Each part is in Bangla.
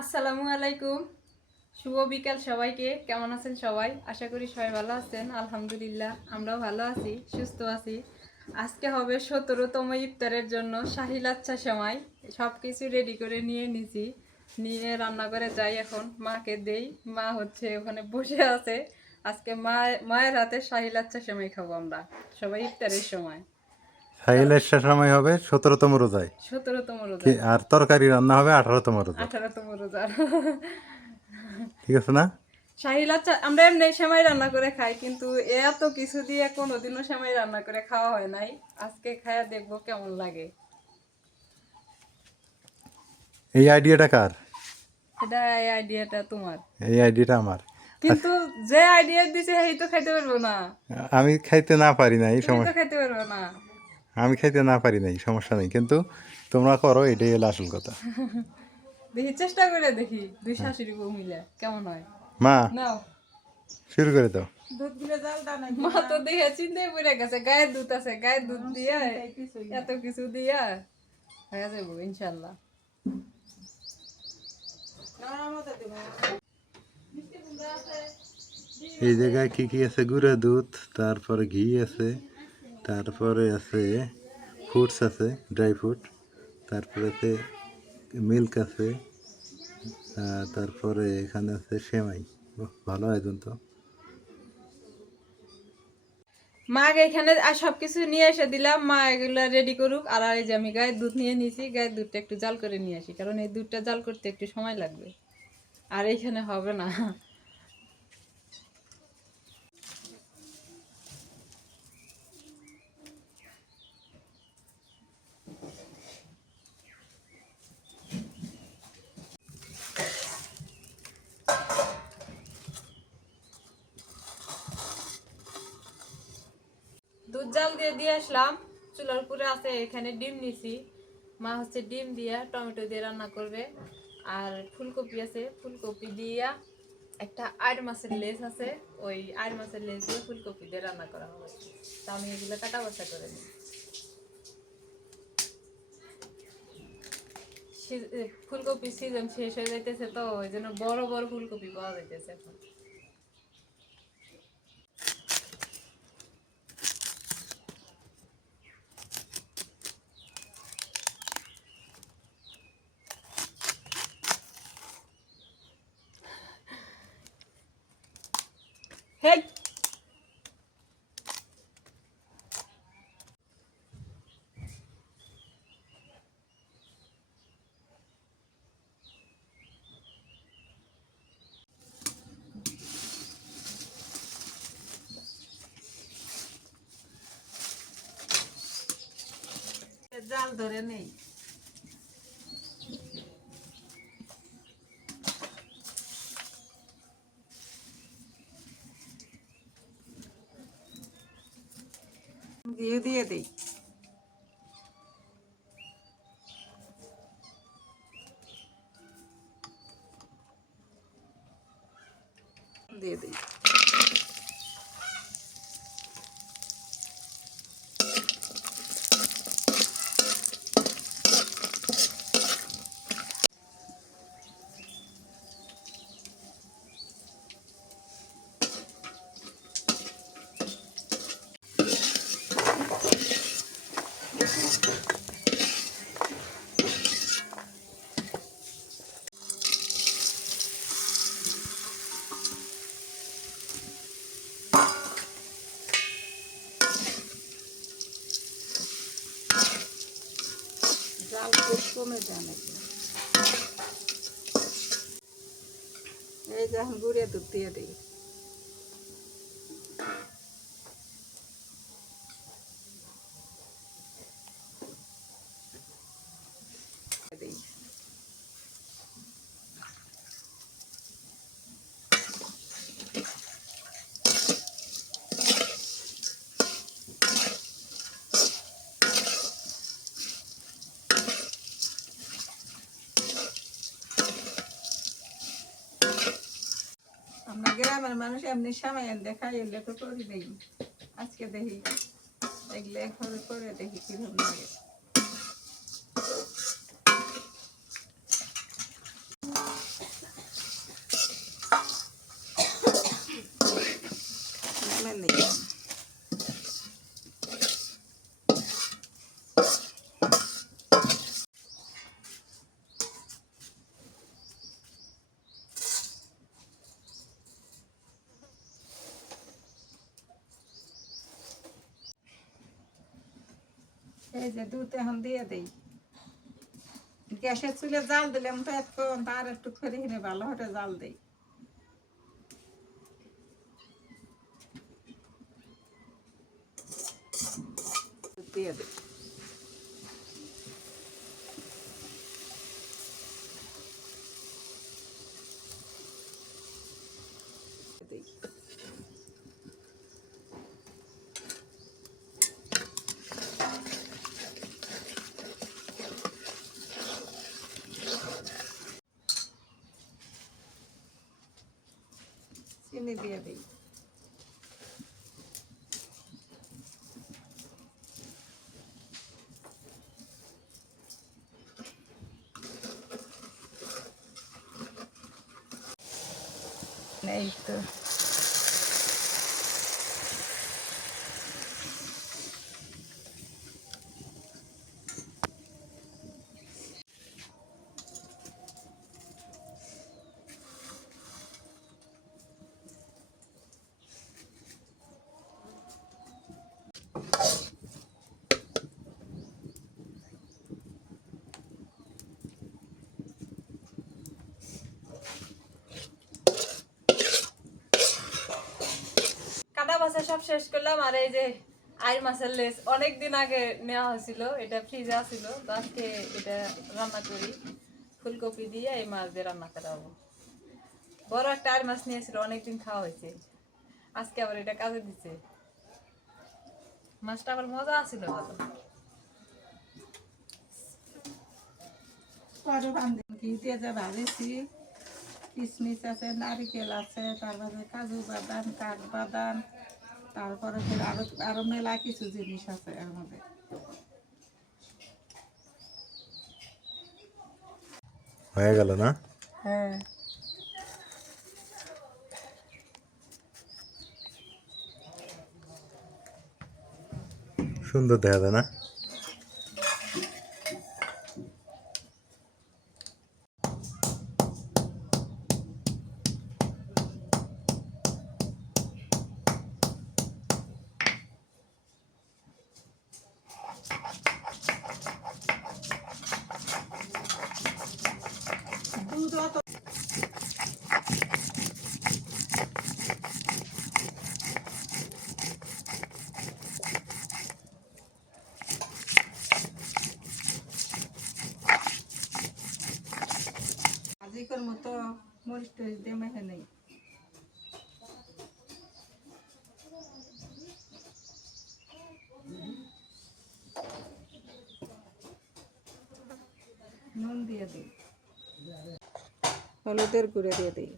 আসসালামু আলাইকুম। শুভ বিকাল সবাইকে। কেমন আছেন সবাই? আশা করি সবাই ভালো আছেন। আলহামদুলিল্লাহ আমরাও ভালো আছি, সুস্থ আছি। আজকে হবে 17তম ইফতারের জন্য শাহি লাচ্ছা সেমাই। সব কিছু রেডি করে নিয়ে নিছি, নিয়ে রান্না করে যাই। এখন মাকে দেই, মা হচ্ছে ওখানে বসে আছে। আজকে মায়ের হাতে শাহি লাচ্ছা সেমাই খাবো আমরা সবাই ইফতারের সময়। সাহিলের সময় হবে 17তম রোজায় 17তম রোজা, আর তরকারি রান্না হবে 18তম রোজায়। 18তম রোজা। ঠিক আছে না? শাহি লাচ্ছা আমরা এমনি সেমাই রান্না করে খাই, কিন্তু এত কিছু দিয়ে কোনোদিনও সেমাই রান্না করে খাওয়া হয় নাই। আজকে খায়া দেখবো কেমন লাগে। এই আইডিয়াটা কার? এটা এই আইডিয়াটা তোমার, এই আইডিয়াটা আমার। কিন্তু যে আইডিয়া দিছে সেই তো খাইতে পারবো না। আমি খাইতে না পারি না, এই তুমি তো সময় খাইতে পারবো না। আমি খাইতে না পারি না, এই সমস্যা নেই, কিন্তু তোমরা করো, এটাই হলো আসল কথা। দেখি, চেষ্টা করে দেখি দুই শাশুড়ি বউ মিলে কেমন হয়। মা, নাও, শুরু করে দাও। মা তো দেখে চিন্তায় পড়ে গেছে। গায়ের দুধ আছে, গায়ের দুধ দিয়া এত কিছু দিয়া হয়ে যাবো ইনশাল্লাহ। এই জায়গায় কি কি আছে? গুঁড়া দুধ, তারপরে ঘি আছে, তারপরে আছে ফ্রুটস আছে, ড্রাই ফ্রুট, তারপরে আছে মিল্ক আছে, তারপরে এখানে আছে সেমাই। বাহ, ভালো আয়োজন তো। মাকে এখানে আর সবকিছু নিয়ে এসে দিলাম, মা এগুলো রেডি করুক। আর এই যে আমি গায়ের দুধ নিয়ে নিয়েছি, গায়ের দুধটা একটু জাল করে নিয়ে আসি, কারণ এই দুধটা জাল করতে একটু সময় লাগবে, আর এইখানে হবে না। দুধ জাল দিয়ে দিয়ে আসলাম, চুলার উপরে আছে। এখানে ডিম নিছি, মা হচ্ছে ডিম দিয়া টমেটো দিয়ে রান্না করবে। আর ফুলকপি আছে, ফুলকপি দিয়া একটা আইড় মাছের লেজ আছে, ওই আইড় মাছের লেজ দিয়ে ফুলকপি দিয়ে রান্না করা হবে। তা আমি এগুলো কাটা বাছা করে নিই। ফুলকপি সিজন শেষ হয়ে যাইতেছে, তো ওই জন্য বড় বড় ফুলকপি পাওয়া যাইতেছে এখন। হেই, জাল ধরে নেই। দিয়ে দিয়ে দেই। দিয়ে দিই। জাল খুব কমে যায় নাকি। এই যে এখন গুঁড়ে দুধ দিয়ে দিই। দিই। আমরা গ্রামের মানুষ এমনি সময় দেখাই, এলে তো করি নেই। আজকে দেখি এগুলো একভাবে করে দেখি কিভাবে লাগে। এই যে দুধ এখন দিয়ে দেই। গ্যাসের চুলে জাল দিলাম তো এতক্ষণ, তার একটু করে এনে ভালো করে জাল দেই। দিয়ে দিই। দিই। চিনি দিয়ে দিই। এই তো কাটা বাছা সব শেষ করলাম। আর এই যে আইর মাছের লেজ অনেকদিন আগে নেওয়া হয়েছিল, এটা ফ্রিজে আছিল, তো আজকে এটা রান্না করি। ফুলকপি দিয়ে এই মাছ দিয়ে রান্না করা হবো। বড় একটা আইর মাছ নিয়েছিল, অনেকদিন খাওয়া হয়েছে, আজকে আবার এটা কাজে দিচ্ছে। মাছটা আবার মজা আছিল ভালো। পরে বান্ধব ঘি দিয়ে যে ভাজেছি, কিশমিশ আছে, নারিকেল আছে, তারপরে কাজু বাদাম, কাঠবাদাম, তারপরে ফের আরো আরো মেলা কিছু জিনিস আছে এর মধ্যে। হয়ে গেল না? হ্যাঁ, সুন্দর দেখা যায় না? দুধ অত আজিকের মতো মরিচ টরিচ দিয়ে মেখে নেই। নুন দিয়ে দিই, হলুদের গুঁড়ো দিয়ে দিই।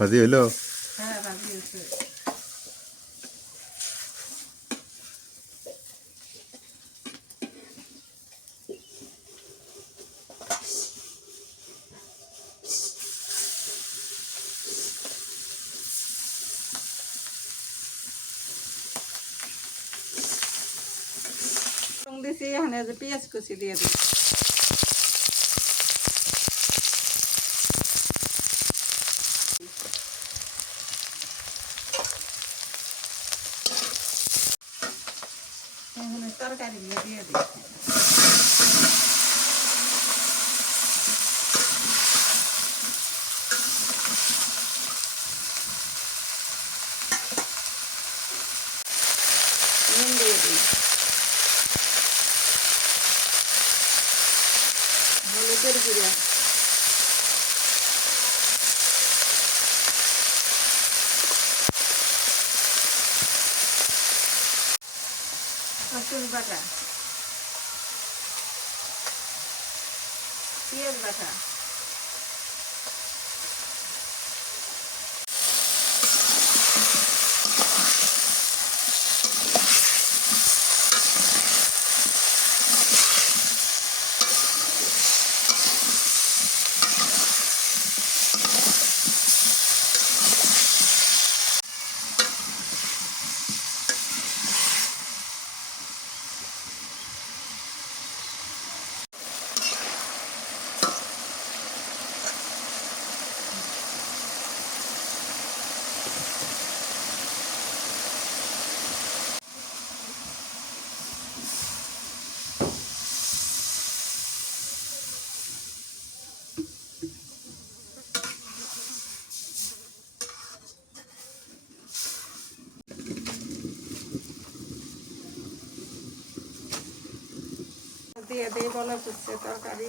ভাজি হইলো? হ্যাঁ, ভাজি হচ্ছে। দিছি, এখানে যে পেঁয়াজ কুচি দিয়ে দিই। এখানে তরকারি দিয়ে দিই। নুন দিয়ে দিই, হলুদের গুঁড়া, রসুন বাটা, পেঁয়াজ বাটা, দিয়ে দিই বলা করছে তরকারি।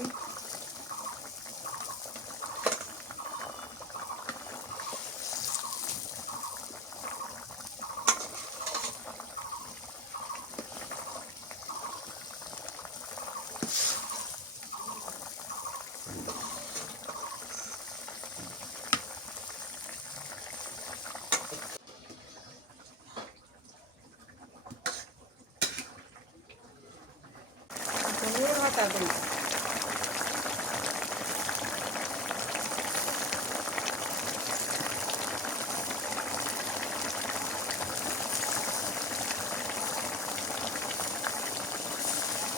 ধনিয়া পাতা দিই।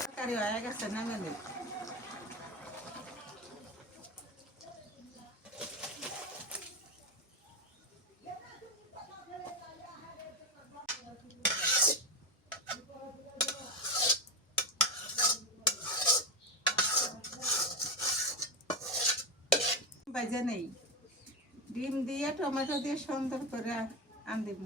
তরকারি হয়ে গেছে, নামে দিই। বাজে নেই, ডিম দিয়ে টমেটো দিয়ে সুন্দর করে আনদিম।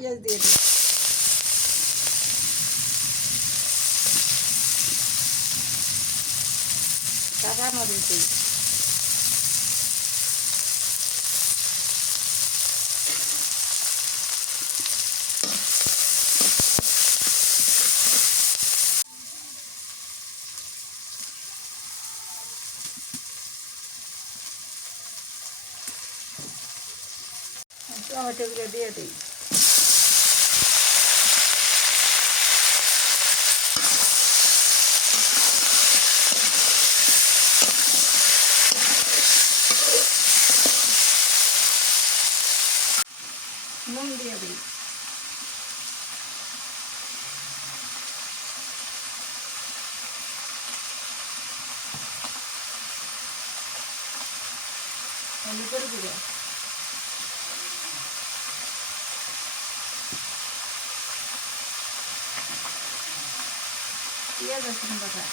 পেঁয়াজ দিয়ে দিই। কাঁচা মরিচ দিই। টমেটোগুলো দিয়ে দিই। নুন দিয়ে দিই। হলুদের গুঁড়ো। পেঁয়াজ রসুন বাটা।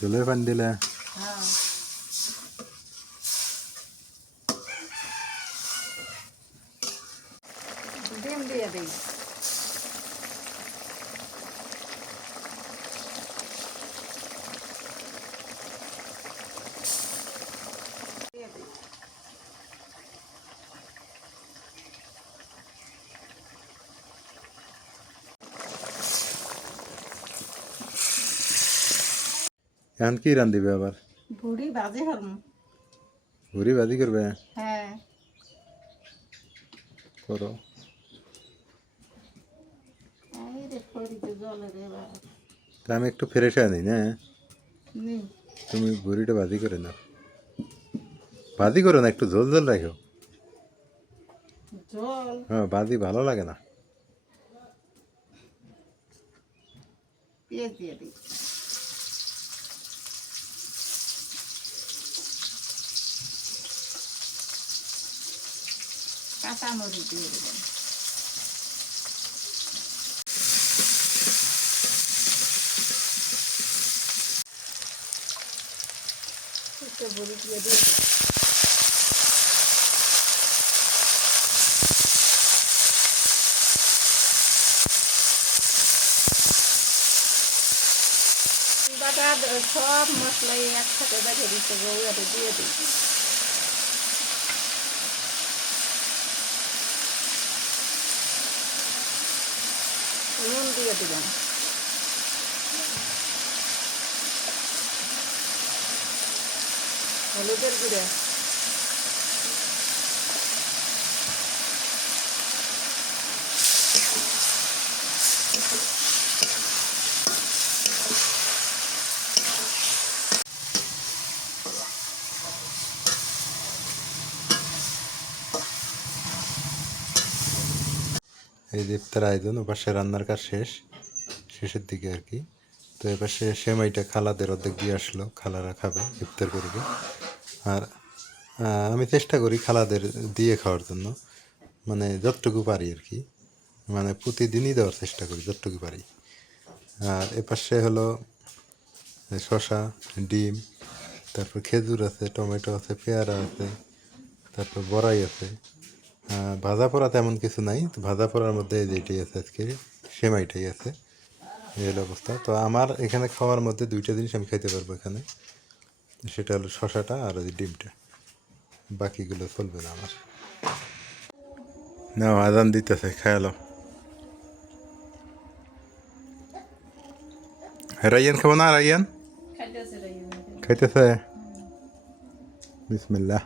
জলের পানি দিলে হ্যাঁ, ডিম দিয়ে দিই। দিয়ে দিই। এখন কি রান্ধিবে আবার? ভুড়ি ভাজি হরম। ভুড়ি ভাজি করবে? হ্যাঁ, করো। এই রে খড়িতে জলে রে বাবা। তা আমি একটু ফ্রেশ আনি না, নি তুমি ভুড়িটা ভাজি করে নাও। ভাজি করো না, একটু ঝোল ঝোল রাখো। জল। হ্যাঁ, ভাজি ভালো লাগে না। পেঁয়াজ দিয়ে দিই। কাঁচা মরিচ দিয়ে দেবেন। একটু ভুড়ি দিয়ে দিয়ে দিই। বাটা সব মশলাই একসাথে দেখে দিতে ওটা দিয়ে দিই। নুন দিয়ে দিলাম, হলুদের গুঁড়া, এই যে ইফতার আয়োজন, ওপাশে রান্নার কাজ শেষের দিকে আর কি। তো এপাশে সেমাইটা খালাদের অর্ধেক দিয়ে আসলো, খালারা খাবে, ইফতার করবে। আর আমি চেষ্টা করি খালাদের দিয়ে খাওয়ার জন্য, মানে যতটুকু পারি আর কি, মানে প্রতিদিনই দেওয়ার চেষ্টা করি যতটুকু পারি। আর এপাশে হলো শসা, ডিম, তারপর খেজুর আছে, টমেটো আছে, পেয়ারা আছে, তারপর বড়াই আছে। ভাজা পোড়া তেমন কিছু নাই, তো ভাজা পোড়ার মধ্যে যেটাই আছে আজকে সেমাইটাই আছে। এই হলো অবস্থা। তো আমার এখানে খাওয়ার মধ্যে দুইটা জিনিস আমি খাইতে পারবো এখানে, সেটা হলো শসাটা আর ওই ডিমটা, বাকিগুলো চলবে না আমার। না আজান দিতেছে, খেয়ালো। রাইয়ান খাবো না? রাইয়ান খাইতেছে রে খাইতেছে? বিসমিল্লাহ।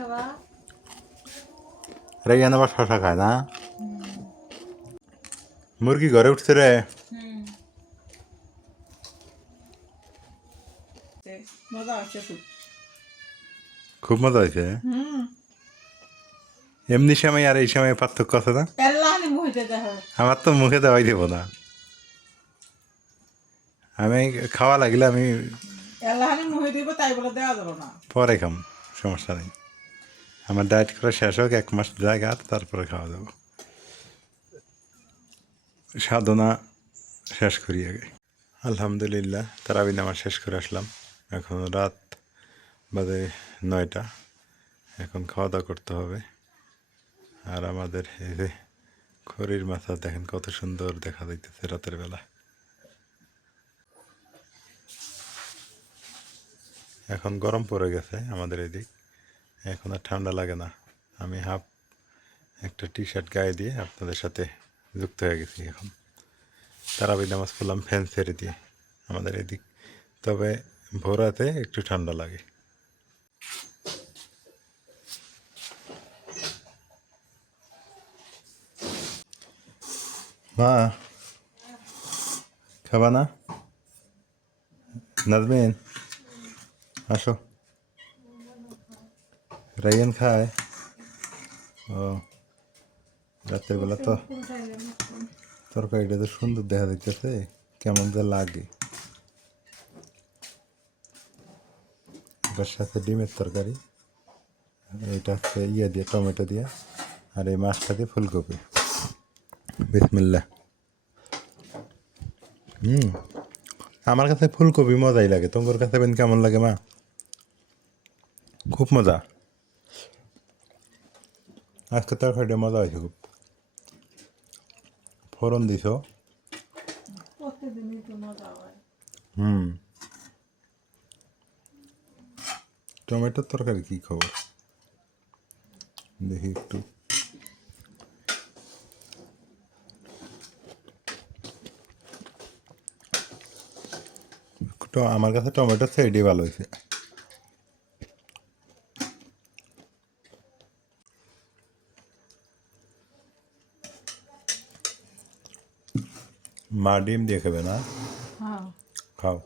খাবা। রাইয়ান আবার শসা খায় না? মুরগি ঘরে উঠছে রে। মজা আছে খুব। খুব মজা হয়েছে। এমনি সময় আর এই সময় পার্থক্য আছে না? এল্লাহানি মুহিতে দেখো, আমার তো মুখে দেওয়াই দেবো না, আমি খাওয়া লাগলে আমি এল্লাহানি মুহি দিব, তাই বলে দেওয়া যাবে না। পরে খাম, সমস্যা নেই। আমার ডায়েট করা শেষ হোক, 1 মাস জায়গা, আর তারপরে খাওয়া যাবো। সাধনা শেষ করি আগে। আলহামদুলিল্লাহ, তারাবি নামাজ শেষ করে আসলাম। এখন রাত বাজে 9টা। এখন খাওয়া দাওয়া করতে হবে। আর আমাদের এই যে খড়ির মাথা দেখেন কত সুন্দর দেখা যাইতেছে রাতের বেলা। এখন গরম পড়ে গেছে আমাদের এদিক, এখন আর ঠান্ডা লাগে না। আমি একটা টি শার্ট গায়ে দিয়ে আপনাদের সাথে যুক্ত হয়ে গেছি এখন। তারাবি নামাজ পড়লাম ফ্যান ছেড়ে দিয়ে আমাদের এদিক, তবে ভোরাতে একটু ঠান্ডা লাগে। মা খাবা না? নাজমিন আসো। রাইয়ান খায়? ও, রাতের বেলা তো তরকারিটা তো সুন্দর দেখা যাইতেছে, কেমন যে লাগে। এটার সাথে ডিমের তরকারি, এটা হচ্ছে দিয়ে টমেটো দিয়ে, আর এই মাছটা দিয়ে ফুলকপি। বিসমিল্লাহ। আমার কাছে ফুলকপি মজাই লাগে, তোমার কাছে কেমন লাগে মা? খুব মজা। আজকে তরকারিটা মজা হয়েছে খুব। ফোড়ন দিছ? প্রতিদিনই তো মজা হয়। টমেটোর তরকারি কী খবর দেখি একটু। আমার কাছে টমেটোর সাইডই ভালো হয়েছে। মা ডিম দিয়ে খাবে না? হ্যাঁ, খাও।